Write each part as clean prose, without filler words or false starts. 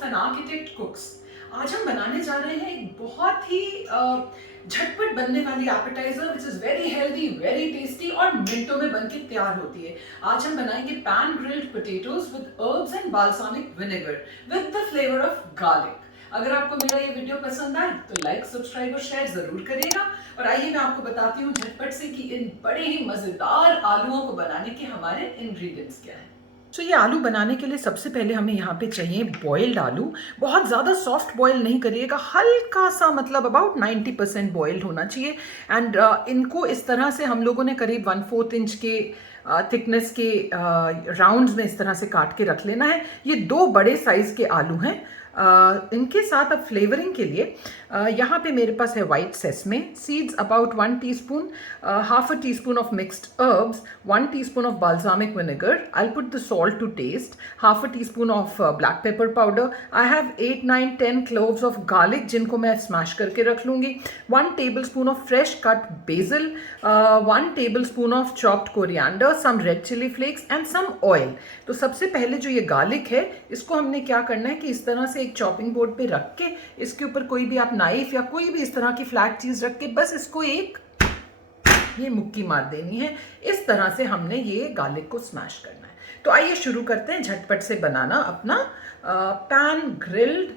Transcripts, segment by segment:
Of an architect कुक्स। आज हम बनाने जा रहे हैं एक बहुत ही झटपट बनने वाली appetiser which is very healthy, very tasty और मिनटों में बनके तैयार होती है। आज हम बनाएंगे pan grilled potatoes with herbs and balsamic vinegar with the flavour of garlic. अगर आपको मेरा ये वीडियो पसंद आए तो लाइक, सब्सक्राइब और शेयर जरूर करिएगा। और आइए मैं आपको बताती हूँ झटपट से कि इन बड़े ही मजेदार आलूओं को बनाने के हमारे इंग्रेडिएंट्स क्या हैं। तो ये आलू बनाने के लिए सबसे पहले हमें यहाँ पे चाहिए बॉइल्ड आलू। बहुत ज़्यादा सॉफ्ट बॉयल नहीं करिएगा, हल्का सा मतलब अबाउट 90% बॉइल्ड होना चाहिए। एंड इनको इस तरह से हम लोगों ने करीब 1/4 इंच के थिकनेस के राउंड्स में इस तरह से काट के रख लेना है। ये 2 बड़े साइज़ के आलू हैं। इनके साथ अब फ्लेवरिंग के लिए यहाँ पे मेरे पास है white sesame seeds, about 1 teaspoon, half a teaspoon of mixed herbs, 1 teaspoon of balsamic vinegar. I'll put the salt to taste, half a teaspoon of black pepper powder. I have 8, 9, 10 cloves of garlic जिनको मैं smash करके रख लूँगी, 1 tablespoon of fresh cut basil, 1 tablespoon of chopped coriander, some red chili flakes and some oil. तो सबसे पहले जो ये गार्लिक है इसको हमने क्या करना है कि इस तरह से एक चॉपिंग बोर्ड पे रख के इसके ऊपर कोई भी आप नाइफ या कोई भी इस तरह की फ्लैट चीज़ रख के बस इसको एक ये मुक्की मार देनी है। इस तरह से हमने ये गार्लिक को स्मैश करना है। तो आइए शुरू करते हैं झटपट से बनाना अपना पैन ग्रिल्ड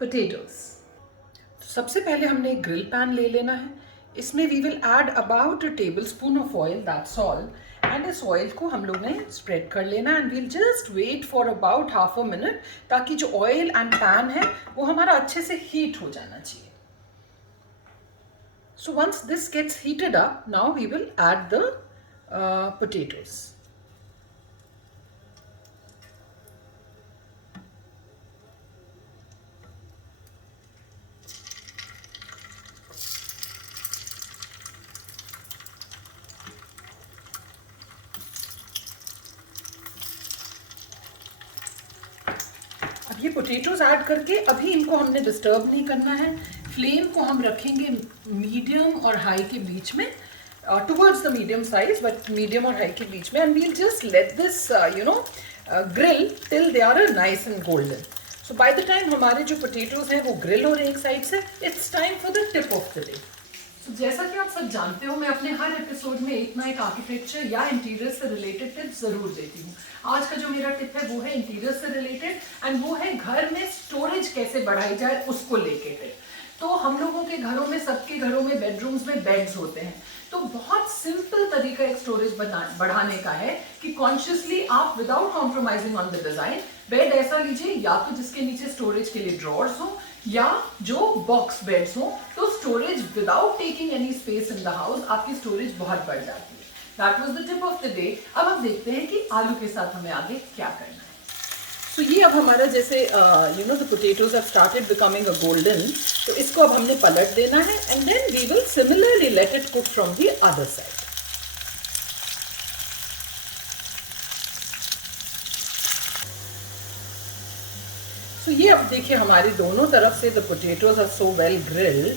पोटैटोज। सबसे पहले हमने एक ग्रिल पैन ले लेना है। इसमें we will add about a tablespoon of oil, that's all. And इस ऑयल को हम लोग ने स्प्रेड कर लेना and we'll just wait for about half a minute, ताकि जो ऑयल एंड पैन है वो हमारा अच्छे से हीट हो जाना चाहिए। So once this gets heated up, now we will add the potatoes. अब ये पोटैटोज ऐड करके अभी इनको हमने डिस्टर्ब नहीं करना है। फ्लेम को हम रखेंगे मीडियम और हाई के बीच में, towards the medium size, but medium और हाई के बीच में। And we'll just let this grill till they are nice and golden. So by the time हमारे जो पोटैटोज हैं वो ग्रिल हो रहे हैं एक साइड से, it's time for the tip of the day. तो जैसा कि आप सब जानते हो, मैं अपने हर एपिसोड में एक ना एक आर्किटेक्चर या इंटीरियर से रिलेटेड टिप्स जरूर देती हूँ। आज का जो मेरा टिप है वो है इंटीरियर से रिलेटेड, एंड वो है घर में स्टोरेज कैसे बढ़ाई जाए उसको लेके टिप। तो हम लोगों के घरों में, सबके घरों में बेडरूम्स में बेड्स होते हैं। तो बहुत सिंपल तरीका एक स्टोरेज बढ़ाने का है कि कॉन्शियसली आप without compromising on the design bed ऐसा लीजिए या तो जिसके नीचे स्टोरेज के लिए ड्रॉर्स हो या जो बॉक्स बेड्स हो। तो storage without taking any space in the house, आपकी स्टोरेज बहुत बढ़ जाती है। That was the tip of the day. अब हम देखते हैं कि आलू के साथ हमें आगे क्या करना है। सो ये अब हमारा जैसे the potatoes have started becoming a golden, तो इसको अब हमने पलट देना है and then we will similarly let it cook from the other side. So ये अब देखिए हमारी दोनों तरफ से the potatoes are so well grilled.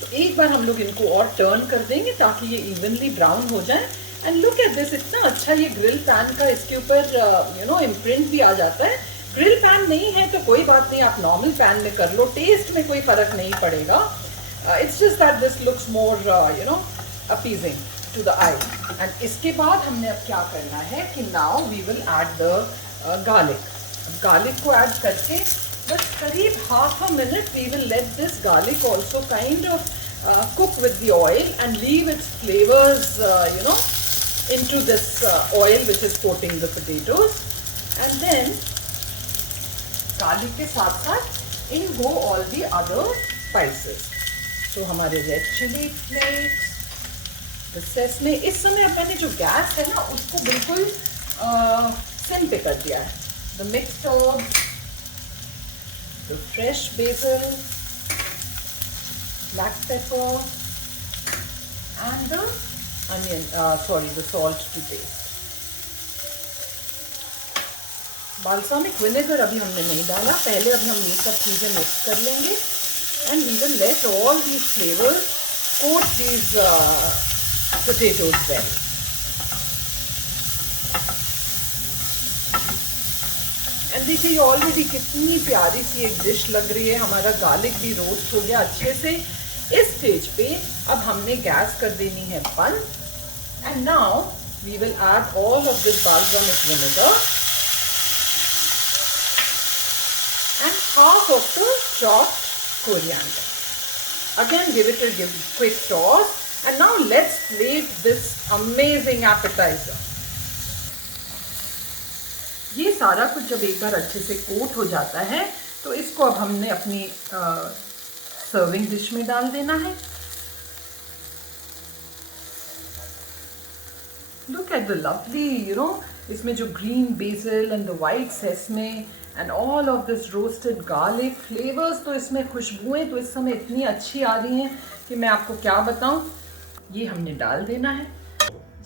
तो एक बार हम लोग इनको और टर्न कर देंगे ताकि ये इवनली ब्राउन हो जाए। एंड लुक एट दिस, इतना अच्छा ये ग्रिल पैन का इसके ऊपर इम्प्रिंट भी आ जाता है। ग्रिल पैन नहीं है तो कोई बात नहीं, आप नॉर्मल पैन में कर लो, टेस्ट में कोई फर्क नहीं पड़ेगा। It's just that this looks more appealing to the eye. And इसके बाद हमने अब क्या करना है कि now we will add the garlic. Garlic को ऐड करके बस करीब half a minute we will let this garlic also kind of cook with the oil and leave its flavors into this oil which is coating the potatoes. And then garlic के साथ साथ in go all the other spices. तो हमारे red chili flakes, the sesame, इस समय अपन ने जो gas है ना उसको बिल्कुल सिम पे कर दिया है। The mixed herbs, the fresh basil, black pepper and the the salt to taste. Balsamic vinegar अभी हमने नहीं डाला, पहले अभी हम ये सब चीज़ें मिक्स कर लेंगे and we will let all these flavours coat these potatoes well. And देखिए ये ऑलरेडी कितनी प्यारी सी एक डिश लग रही है, हमारा गार्लिक भी रोस्ट हो गया अच्छे से। इस स्टेज पे अब हमने गैस कर देनी है बंद, and now we will add all of this balsamic vinegar and half of the chopped coriander. Again, give it a quick toss, and now let's plate this amazing appetizer. ये सारा कुछ जब एक बार अच्छे से कोट हो जाता है तो इसको अब हमने अपनी सर्विंग डिश में डाल देना है। Look at the lovely, इसमें जो green basil and the white sesame and all of this roasted garlic flavors, तो इसमें खुशबुएं तो इस समय इतनी अच्छी आ रही हैं कि मैं आपको क्या बताऊं। ये हमने डाल देना है।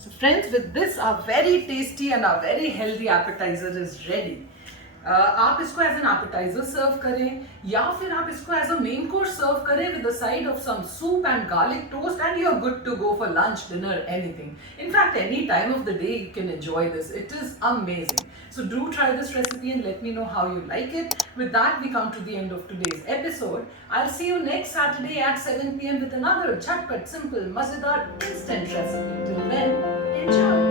So friends, with this our very tasty and our very healthy appetizer is ready. आप इसको एज एन appetizer सर्व करें या फिर आप इसको एज अ मेन कोर्स सर्व करें with the side of some soup and garlic toast, and you're good to go for lunch, dinner, anything. In fact, any time of the day you can enjoy this. It is amazing. So do try this recipe and let me know how you like it. With that, we come to the end of today's episode. I'll see you next Saturday at 7 p.m. with another jhatpat, simple, mazedar, instant recipe. Till then, enjoy.